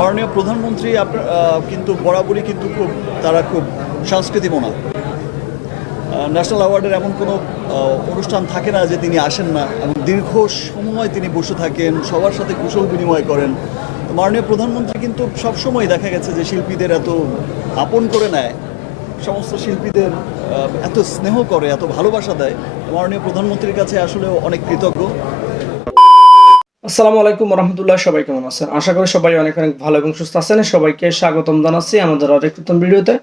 মাননীয় প্রধানমন্ত্রী কিন্তু বরাবরই কিন্তু তারা খুব সংস্কৃতি মনা। ন্যাশনাল অ্যাওয়ার্ডের এমন কোনো অনুষ্ঠান থাকে না যে তিনি আসেন না, এবং দীর্ঘ সময় তিনি বসে থাকেন, সবার সাথে কুশল বিনিময় করেন। তো মাননীয় প্রধানমন্ত্রী কিন্তু সবসময় দেখা গেছে যে শিল্পীদের এত আপন করে নেয়, সমস্ত শিল্পীদের এত স্নেহ করে, এত ভালোবাসা দেয়। মাননীয় প্রধানমন্ত্রীর কাছে আসলে অনেক কৃতজ্ঞ। আসসালামু আলাইকুম রহমতুল্লাহ। সবাই কেমন আছেন? আশা করি সবাই অনেক ভালো এবং সুস্থ আছেন। সবাইকে স্বাগতম জানাচ্ছি আমাদের আরেক নতুন ভিডিওতে।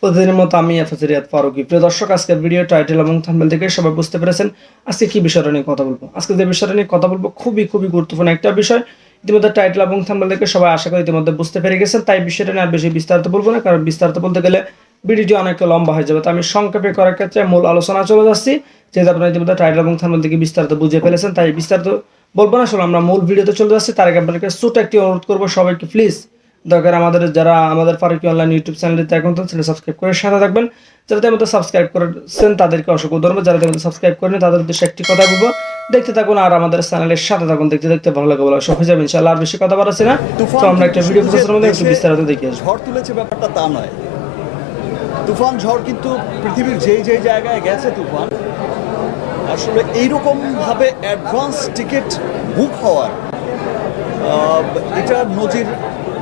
প্রতিদিনের মতো আমি রিয়াদ ফারুকী। প্রিয় দর্শক, আজকের ভিডিও টাইটেল এবং থাম্বনেল থেকে সবাই বুঝতে পেরেছেন আজকে কি বিষয়টা নিয়ে কথা বলবো। আজকে যে বিষয়টা নিয়ে কথা বলবো খুবই গুরুত্বপূর্ণ একটা বিষয়। ইতিমধ্যে টাইটেল এবং থাম্বনেল থেকে সবাই আশা করি ইতিমধ্যে বুঝতে পেরে গেছেন, তাই বিষয়টা নিয়ে আর বেশি বিস্তারিত বলবো না, কারণ বিস্তারিত বলতে গেলে ভিডিওটি অনেকটা লম্বা হয়ে যাবে। তো আমি সংক্ষেপে করার ক্ষেত্রে মূল আলোচনা চলে যাচ্ছি, যেহেতু আপনারা ইতিমধ্যে টাইটেল এবং থাম্বনেল থেকে বিস্তারিত বুঝে ফেলেছেন, তাই বিস্তারিত বলবো না। আসলে আমরা মূল ভিডিওতে চলে যাচ্ছি। তার আগে আপনাদেরকে ছোট একটি অনুরোধ করবো, সবাইকে প্লিজ দরকার যারা আমাদের ফারুকী অনলাইন ইউটিউব চ্যানেলটিতে এখন চ্যানেল সাবস্ক্রাইব করে সাথে থাকবেন। যারা আমাদের সাবস্ক্রাইব করেছেন তাদেরকে অসংখ্য ধন্যবাদ, যারা আমাদের সাবস্ক্রাইব করেন তাদের উদ্দেশ্যে একটি কথা বলবো, দেখতে থাকুন আর আমাদের চ্যানেলের সাথে থাকুন। দেখতে ভালো লাগে বলা সব হয়ে যাবে ইনশাআল্লাহ। আর বেশি কথা বাড়াচ্ছি না, তো আমরা একটা ভিডিও প্রসেসের মধ্যে একটু বিস্তারিত দেখি। ঝড় তুলেছে ব্যাপারটা তা নয়। তুফান ঝড় কিন্তু পৃথিবীর যেই জায়গায় গেছে তুফান, আসলে এইরকম ভাবে অ্যাডভান্স টিকিট বুক হওয়ার এটা নজির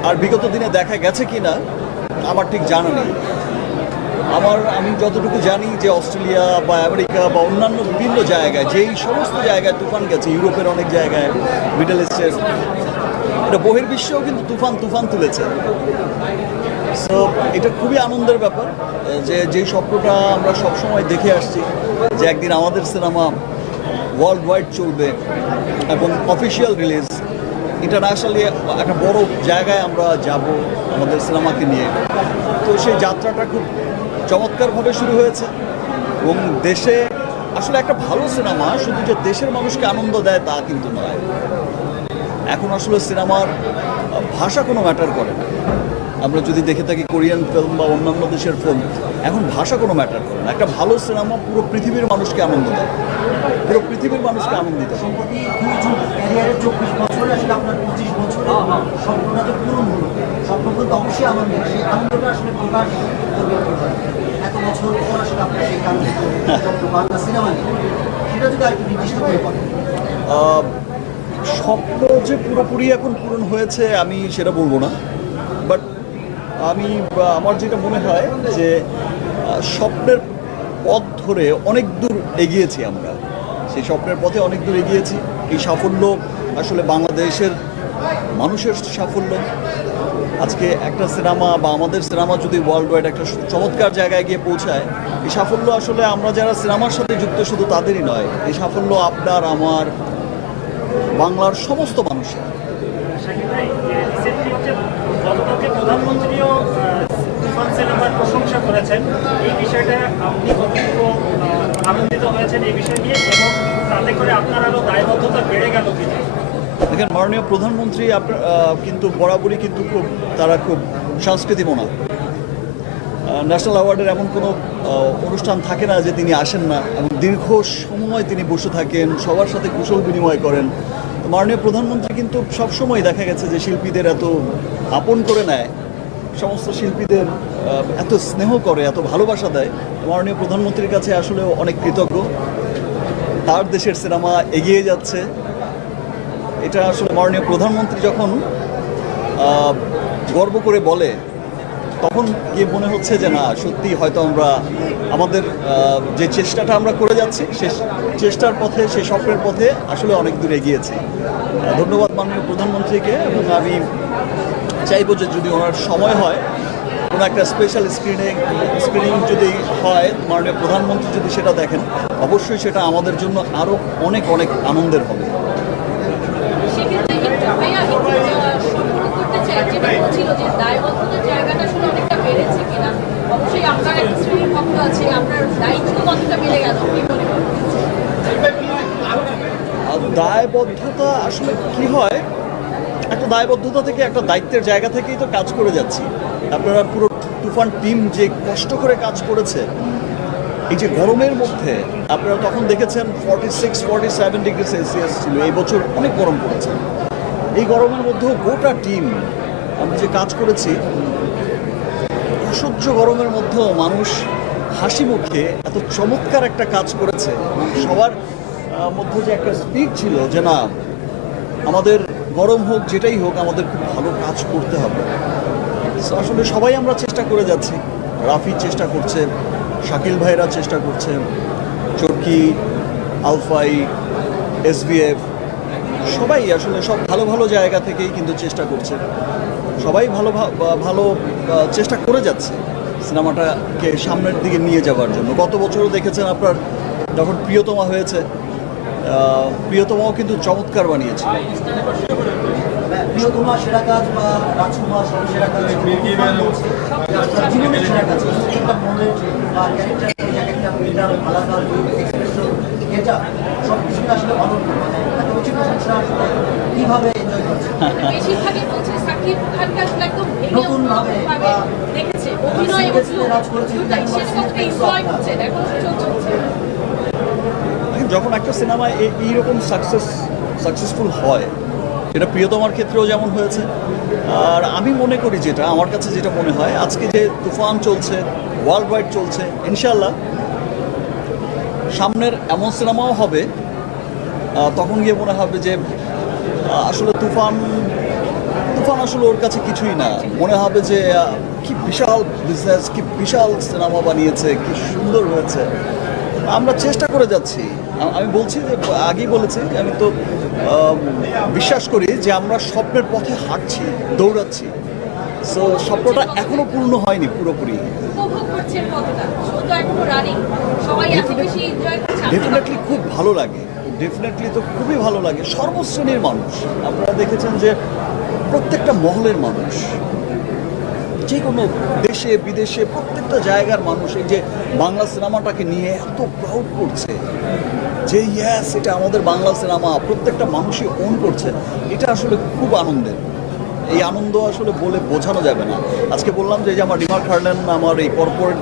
আর বিগত দিনে দেখা গেছে কিনা আমার ঠিক জানা নেই। আমি যতটুকু জানি যে অস্ট্রেলিয়া বা আমেরিকা বা অন্যান্য বিভিন্ন জায়গায়, যেই সমস্ত জায়গায় তুফান গেছে, ইউরোপের অনেক জায়গায়, মিডল ইস্টের, এটা বহির্বিশ্বেও কিন্তু তুফান তুলেছে। সো এটা খুবই আনন্দের ব্যাপার যেই স্বপ্নটা আমরা সবসময় দেখে আসছি, যে একদিন আমাদের সিনেমা ওয়ার্ল্ড ওয়াইড চলবে এবং অফিসিয়াল রিলিজ ইন্টারন্যাশনালি একটা বড় জায়গায় আমরা যাব আমাদের সিনেমাকে নিয়ে। তো সেই যাত্রাটা খুব চমৎকারভাবে শুরু হয়েছে, এবং দেশে আসলে একটা ভালো সিনেমা শুধু যে দেশের মানুষকে আনন্দ দেয় তা কিন্তু নয়। এখন আসলে সিনেমার ভাষা কোনো ম্যাটার করে না। আমরা যদি দেখে থাকি কোরিয়ান ফিল্ম বা অন্যান্য দেশের ফিল্ম, এখন ভাষা কোনো ম্যাটার করে না। একটা ভালো সিনেমা পুরো পৃথিবীর মানুষকে আনন্দ দেয়, পুরো পৃথিবীর মানুষকে আনন্দিত করে। ক্যারিয়ারের 24 বছরে আসলে আপনার 25 বছরে স্বপ্নটা তো পূরণ হলো। স্বপ্ন বলতে অবশ্যই আনন্দ, সেই আনন্দটা আসলে প্রকাশ করবে এত বছর পর আসলে আপনার সেই কারণে বাংলা সিনেমা সেটা যদি আরেকটু নির্দিষ্ট করে বলেন। স্বপ্ন যে পুরোপুরি এখন পূরণ হয়েছে আমি সেটা বলবো না, বাট আমার যেটা মনে হয় যে স্বপ্নের পথ ধরে অনেক দূর এগিয়েছি আমরা, সেই স্বপ্নের পথে অনেক দূর এগিয়েছি। এই সাফল্য আসলে বাংলাদেশের মানুষের সাফল্য। আজকে একটা সিনেমা বা আমাদের সিনেমা যদি ওয়ার্ল্ড ওয়াইড একটা চমৎকার জায়গায় গিয়ে পৌঁছায়, এই সাফল্য আসলে আমরা যারা সিনেমার সাথে যুক্ত শুধু তাদেরই নয়, এই সাফল্য আপনার, আমার, বাংলার সমস্ত মানুষের। প্রধানমন্ত্রীও তুফান সিনেমার প্রশংসা করেছেন, এই বিষয়টা আপনি কতটুকু আনন্দিত হয়েছেন এই বিষয় নিয়ে, এবং তাতে করে আপনার আরও দায়বদ্ধতা বেড়ে গেল কিনা? দেখেন, মাননীয় প্রধানমন্ত্রী কিন্তু বরাবরই কিন্তু তারা খুব সংস্কৃতি মনা। ন্যাশনাল অ্যাওয়ার্ডের এমন কোনো অনুষ্ঠান থাকে না যে তিনি আসেন না, এবং দীর্ঘ সময় তিনি বসে থাকেন, সবার সাথে কুশল বিনিময় করেন। তো মাননীয় প্রধানমন্ত্রী কিন্তু সবসময় দেখা গেছে যে শিল্পীদের এত আপন করে নেয়, সমস্ত শিল্পীদের এত স্নেহ করে, এত ভালোবাসা দেয়। মাননীয় প্রধানমন্ত্রীর কাছে আসলে অনেক কৃতজ্ঞ। তার দেশের সিনেমা এগিয়ে যাচ্ছে, এটা আসলে মাননীয় প্রধানমন্ত্রী যখন গর্ব করে বলে, তখন গিয়ে মনে হচ্ছে যে না, সত্যি হয়তো আমরা আমাদের যে চেষ্টাটা আমরা করে যাচ্ছি, সে চেষ্টার পথে, সেই স্বপ্নের পথে আসলে অনেক দূর এগিয়েছি। ধন্যবাদ মাননীয় প্রধানমন্ত্রীকে, এবং আমি চাইবো যে যদি ওনার সময় হয়, কোনো একটা স্পেশাল স্ক্রিনিং যদি হয়, মাননীয় প্রধানমন্ত্রী যদি সেটা দেখেন, অবশ্যই সেটা আমাদের জন্য আরও অনেক আনন্দের হবে। দায়বদ্ধতা আসলে কি হয়, একটা দায়বদ্ধতা থেকে, একটা দায়িত্বের জায়গা থেকেই তো কাজ করে যাচ্ছি। আপনারা পুরো তুফান টিম যে কষ্ট করে কাজ করেছে, এই যে গরমের মধ্যে আপনারা তখন দেখেছেন 46-47 ডিগ্রি সেলসিয়াস ছিল, এই বছর অনেক গরম পড়েছে। এই গরমের মধ্যেও গোটা টিম আমি যে কাজ করেছি, অসহ্য গরমের মধ্যেও মানুষ হাসি মুখে এত চমৎকার একটা কাজ করেছে। সবার মধ্যে যে একটা স্পিড ছিল যে না, আমাদের গরম হোক যেটাই হোক আমাদের খুব ভালো কাজ করতে হবে। So, আসলে সবাই আমরা চেষ্টা করে যাচ্ছি। রাফি চেষ্টা করছে, শাকিল ভাইরা চেষ্টা করছে, চরকি, আলফাই, SVF, সবাই আসলে সব ভালো ভালো জায়গা থেকেই কিন্তু চেষ্টা করছে। সবাই ভালো ভালো চেষ্টা করে যাচ্ছে সিনেমাটাকে সামনের দিকে নিয়ে যাওয়ার জন্য। গত বছরও দেখেছেন আপনার যখন প্রিয়তমা হয়েছে, প্রিয়তমাও কিন্তু চমৎকার বানিয়েছে। প্রিয়তমা সেরা কাজ বা রাজকুমার সেরা কাজ, জীবনের সেরা কাজ, একটা মোমেন্ট বা ক্যারেক্টার, একটা ফিল্টার, আলাদা এক্সপ্রেশন, এটা সব কিছু আসলে অনন্য। এত কিছু প্রশংসা আসলে কীভাবে এনজয় করছে? বেশিরভাগই বলছে সাকিব খানকে আসলে একদম ভেঙে নতুন ভাবে অন্যভাবে দেখেছে, অভিনয় এবং দুটাই, সেটা কতটা এনজয় করছে, এখন চলছে। যখন একটা সিনেমা এইরকম সাকসেসফুল হয়, সেটা প্রিয়তমার ক্ষেত্রেও যেমন হয়েছে। আর আমি মনে করি, যেটা আমার কাছে যেটা মনে হয়, আজকে যে তুফান চলছে, ওয়ার্ল্ড ওয়াইড চলছে, ইনশাল্লাহ সামনের এমন সিনেমাও হবে, তখন গিয়ে মনে হবে যে আসলে তুফান আসলে ওর কাছে কিছুই না। মনে হবে যে কি বিশাল বিজনেস, কি বিশাল সিনেমা বানিয়েছে, কি সুন্দর হয়েছে। আমরা চেষ্টা করে যাচ্ছি। আমি বলছি যে, আগেই বলেছি, আমি তো বিশ্বাস করি যে আমরা স্বপ্নের পথে হাঁটছি, দৌড়াচ্ছি। সো স্বপ্নটা এখনো পূর্ণ হয়নি পুরোপুরি। উপভোগ করছেন কতটা? শো তো এখনো রানিং, সবাই এত বেশি এনজয় করছে। ডেফিনেটলি খুব ভালো লাগে, ডেফিনেটলি তো খুবই ভালো লাগে। সর্বশ্রেণীর মানুষ, আপনারা দেখেছেন যে প্রত্যেকটা মহলের মানুষ, যে কোনো দেশে বিদেশে প্রত্যেকটা জায়গার মানুষ এই যে বাংলা সিনেমাটাকে নিয়ে এত প্রাউড করছে যে ইয়েস, এটা আমাদের বাংলা সিনেমা, প্রত্যেকটা মানুষই ওন করছে। এটা আসলে খুব আনন্দের। এই আনন্দ আসলে বলে বোঝানো যাবে না। আজকে বললাম যে আমার রিমার্ক হারলেন, আমার এই কর্পোরেট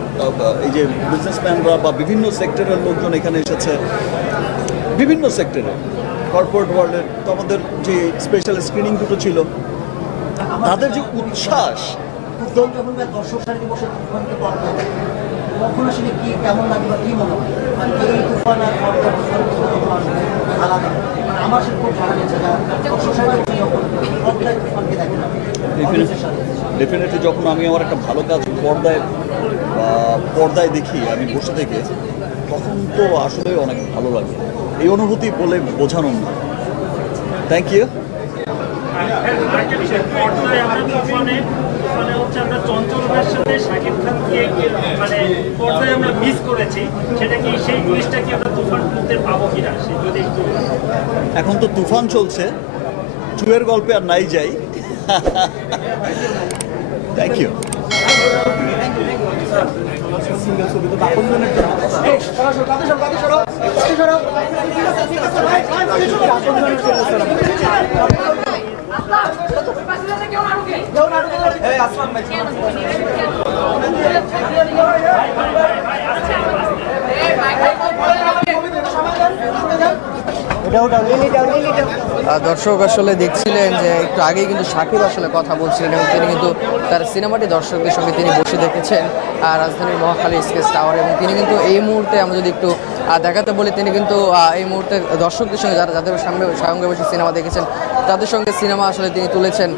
এই যে বিজনেসম্যানরা বা বিভিন্ন সেক্টরের লোকজন এখানে এসেছে, বিভিন্ন সেক্টরে কর্পোরেট ওয়ার্ল্ডের। তো আমাদের যে স্পেশাল স্ক্রিনিং দুটো ছিল, তাদের যে উচ্ছ্বাস, তুফান যখন দর্শক সারিতে বসে তুফানকে পড়বেন, তখন আসলে কি কেমন লাগে বা কী মনে হয়? মানে এই তুফান আর পর্দার তুফান আসলে আলাদা। মানে আমার সেটা খুব ভালো লেগেছে, দর্শক সারিতে বসে যখন পর্দায় তুফানকে দেখেন audience-এর সাথে। ডেফিনেটলি যখন আমি আমার একটা ভালো কাজ পর্দায় দেখি আমি বসে থেকে, তখন তো আসলে অনেক ভালো লাগে। এই অনুভূতি বলে বোঝানোর না। Thank you. আরেকটা বিষয়, পর্দায় আমরা তুফানে হচ্ছে আমরা চঞ্চলতার সাথে শাকিব খানকে মানে পর্দায় আমরা মিস করেছি, সেটা কি সেই জিনিসটা কি আমরা তুফান টুতে পাবো কিনা, সেই যদি একটু এখন তো তুফান চলছে, টুয়ের গল্পে আর নাই যাই। Thank you. দর্শক আসলে দেখছিলেন যে একটু আগেই কিন্তু শাকিব আসলে কথা বলছিলেন এবং তিনি কিন্তু তার সিনেমাটি দর্শকদের সঙ্গে তিনি বসে দেখেছেন রাজধানীর মহাখালী স্কেচ টাওয়ার। এবং তিনি কিন্তু এই মুহূর্তে আমরা যদি একটু দেখাতে বলি, তিনি কিন্তু এই মুহূর্তে দর্শকদের সঙ্গে যাদের সঙ্গে বসে সিনেমা দেখেছেন তাদের সঙ্গে সিনেমা আসলে তিনি তুলেছেন,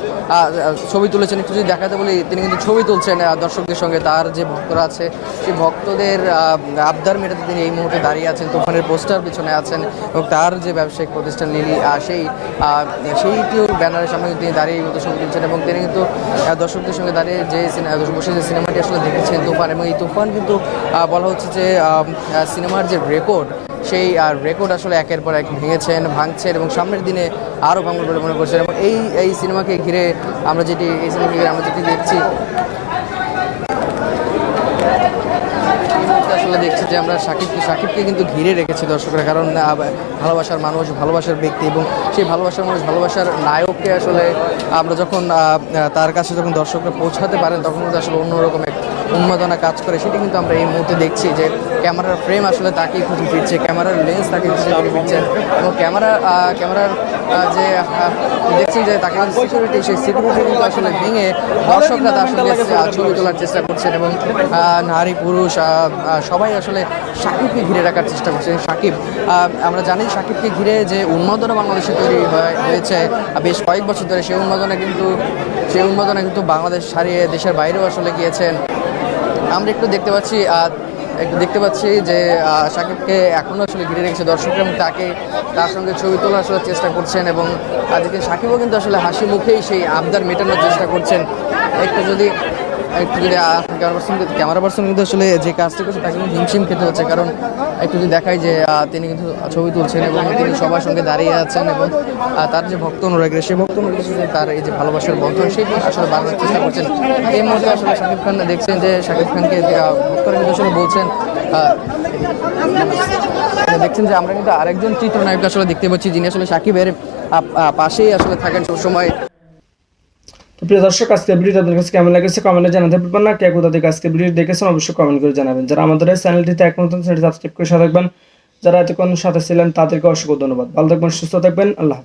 ছবি তুলেছেন। একটু যদি দেখাতে বলি, তিনি কিন্তু ছবি তুলছেন দর্শকদের সঙ্গে। তার যে ভক্তরা আছে সেই ভক্তদের আবদার মেটাতে তিনি এই মুহূর্তে দাঁড়িয়ে আছেন, তুফানের পোস্টার পিছনে আছেন এবং তার যে ব্যবসায়িক প্রতিষ্ঠান লিলি সেইটিও ব্যানারের সামনে তিনি দাঁড়িয়ে এই ছবি তুলছেন। এবং তিনি কিন্তু দর্শকদের সঙ্গে দাঁড়িয়ে যে বসে যে সিনেমাটি আসলে দেখেছেন তুফান, এবং এই তুফান কিন্তু বলা হচ্ছে যে সিনেমার যে রেকর্ড, সেই রেকর্ড আসলে একের পর এক ভাঙছেন এবং সামনের দিনে আরও ভাঙবে বলে মনে করছেন। এবং এই সিনেমাকে ঘিরে আমরা যেটি দেখছি, আসলে দেখছি যে আমরা সাকিবকে কিন্তু ঘিরে রেখেছি দর্শকরা, কারণ ভালোবাসার মানুষ, ভালোবাসার ব্যক্তি, এবং সেই ভালোবাসার মানুষ, ভালোবাসার নায়ককে আসলে আমরা যখন তার কাছে যখন দর্শকরা পৌঁছাতে পারেন, তখন কিন্তু আসলে অন্যরকম এক উন্মাদনা কাজ করে। সেটি কিন্তু আমরা এই মুহূর্তে দেখছি যে ক্যামেরার ফ্রেম আসলে তাকেই খুঁজে ফিরছে, ক্যামেরার লেন্স তাকে খুঁজে ফিরছে এবং ক্যামেরার যে দেখছেন যে তাকে সিকিউরিটি, সেই সিকিউরিটি কিন্তু আসলে ভেঙে দর্শকরা তার সঙ্গে ছবি তোলার চেষ্টা করছেন এবং নারী পুরুষ সবাই আসলে শাকিবকে ঘিরে রাখার চেষ্টা করছেন। শাকিব, আমরা জানি শাকিবকে ঘিরে যে উন্মাদনা বাংলাদেশে তৈরি হয়েছে বেশ কয়েক বছর ধরে, সেই উন্মাদনা কিন্তু বাংলাদেশ ছাড়িয়ে দেশের বাইরেও আসলে গিয়েছেন। আমরা একটু দেখতে পাচ্ছি যে শাকিবকে এখনও আসলে ঘিরে রেখেছে দর্শকরা এবং তার সঙ্গে ছবি তোলার আসলে চেষ্টা করছেন এবং আজকে শাকিবও কিন্তু আসলে হাসি মুখেই সেই আবদার মেটানোর চেষ্টা করছেন। একটু যদি ক্যামেরা পার্সন কিন্তু আসলে যে কাজটি করছে তাকে কিন্তু হিমশিম খেতে হচ্ছে, কারণ একটু যদি দেখায় যে তিনি কিন্তু ছবি তুলছেন এবং তিনি সবার সঙ্গে দাঁড়িয়ে আছেন এবং তার যে ভক্ত অনুরাগী, সেই ভক্ত অনুরাগীর সাথে তার এই যে ভালোবাসার বন্ধন সেটি আসলে বাড়ানোর চেষ্টা করছেন। এই মুহূর্তে আসলে শাকিব খান দেখছেন যে শাকিব খানকে ভক্তরা কিন্তু আসলে বলছেন, দেখছেন যে আমরা কিন্তু আরেকজন চিত্রনায়ককে আসলে দেখতে পাচ্ছি যিনি আসলে শাকিবের পাশেই আসলে থাকেন সবসময়। তো প্রিয় দর্শক, আজকে ভিডিওটা আপনাদের কাছে কেমন লেগেছে কমেন্টে জানাতে পারবেন না। কে কোথা থেকে আজকে ভিডিও দেখেছেন অবশ্যই কমেন্ট করে জানাবেন। যারা আমাদের এই চ্যানেলটিতে এখন নতুন সেটি সাবস্ক্রাইব করে সাথে থাকবেন, যারা এতক্ষণ সাথে ছিলেন তাদেরকে অসংখ্য ধন্যবাদ। ভালো থাকবেন, সুস্থ থাকবেন, আল্লাহ।